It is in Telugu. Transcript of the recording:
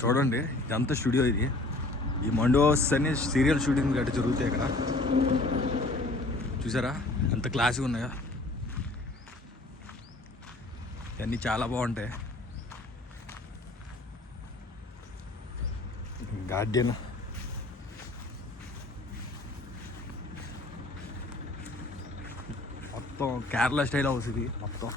చూడండి ఇదంతా స్టూడియో. ఇది ఈ మండు హౌస్ అని సీరియల్ షూటింగ్ గట్టి జరుగుతాయి ఇక్కడ. చూసారా ఎంత క్లాస్గా ఉన్నాయో. ఇవన్నీ చాలా బాగుంటాయి. గార్డెన్ మొత్తం కేరళ స్టైల్ హౌస్ ఇది మొత్తం.